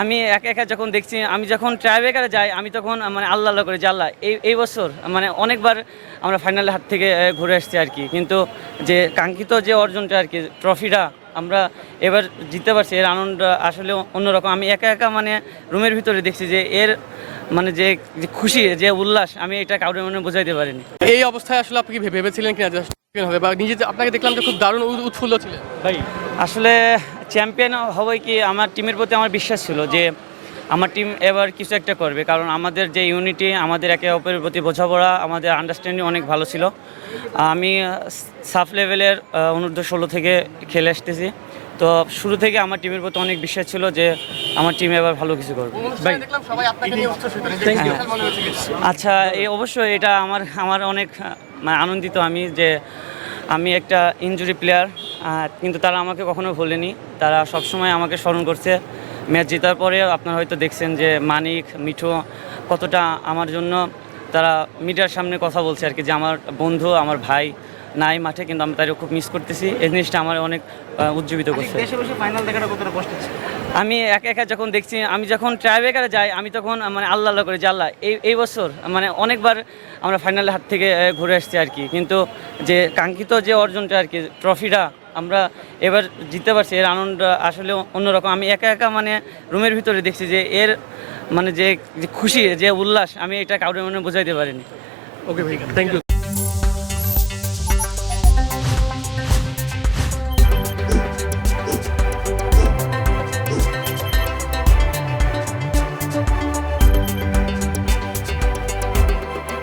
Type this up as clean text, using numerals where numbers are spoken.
আমি একা একা যখন দেখছি, আমি যখন ট্রাইব্রেকারে যাই, আমি তখন মানে আল্লাহ আল্লাহ করে যে আল্লাহ এই বছর মানে অনেকবার আমরা ফাইনালের হাত থেকে ঘুরে আসছি আর কি, কিন্তু যে কাঙ্ক্ষিত যে অর্জনটা আর কি, ট্রফিটা আমরা এবার জিততে পারছি, এর আনন্দ আসলে অন্যরকম। আমি একা একা মানে রুমের ভিতরে দেখছি যে এর মানে যে যে খুশি, যে উল্লাস, আমি এটা কাউকে মনে বোঝাইতে পারিনি। এই অবস্থায় আসলে আপনি কি ভেবেছিলেন কিনা যে চ্যাম্পিয়ন হবে, বা নিজে আপনাকে দেখলাম যে খুব দারুণ উৎফুল্ল ছিলেন? ভাই আসলে চ্যাম্পিয়ন হবে কি, আমার টিমের প্রতি আমার বিশ্বাস ছিল যে আমার টিম এবার কিছু একটা করবে, কারণ আমাদের যে ইউনিটি, আমাদের একে অপরের প্রতি বোঝাপড়া, আমাদের আন্ডারস্ট্যান্ডিং অনেক ভালো ছিল। আমি সাফ লেভেলের অনূর্ধ্ব 16 থেকে খেলে আসতেছি, তো শুরু থেকে আমার টিমের প্রতি অনেক বিশ্বাস ছিল যে আমার টিম এবার ভালো কিছু করবে। ভাই দেখলাম সবাই আপনাকে নিয়ে উচ্ছ্বসিত। Thank you. মনে হচ্ছে কি? আচ্ছা, এই অবশ্যই এটা আমার আমার অনেক মানে আনন্দিত আমি যে আমি একটা ইনজুরি প্লেয়ার, কিন্তু তারা আমাকে কখনো ভোলেনি, তারা সবসময় আমাকে স্মরণ করছে। ম্যাচ জেতার পরে আপনারা হয়তো দেখছেন যে মানিক, মিঠু কতটা আমার জন্য তারা মিডিয়ার সামনে কথা বলছে আর কি, যে আমার বন্ধু, আমার ভাই নাই মাঠে, কিন্তু আমি তাদের খুব মিস করতেছি। এই জিনিসটা আমার অনেক উজ্জীবিত করছে। দেশে বসে ফাইনাল দেখাটা কতটা কষ্ট ছিল? আমি একা একা যখন দেখছি, আমি যখন ট্রাইব্রেকারে যাই, আমি তখন মানে আল্লাহ আল্লাহ করে যে আল্লাহ এই বছর মানে অনেকবার আমরা ফাইনালের হাত থেকে ঘুরে আসছি আর কি, কিন্তু যে কাঙ্ক্ষিত যে অর্জনটা আর কি, ট্রফিটা আমরা এবার জিততে পারছি, এর আনন্দ আসলে অন্যরকম। আমি একা একা মানে রুমের ভিতরে দেখছি যে এর মানে যে যে খুশি, যে উল্লাস, আমি এটা কাউকে মনে বোঝাইতে পারিনি। ওকে ভাই, থ্যাংক ইউ।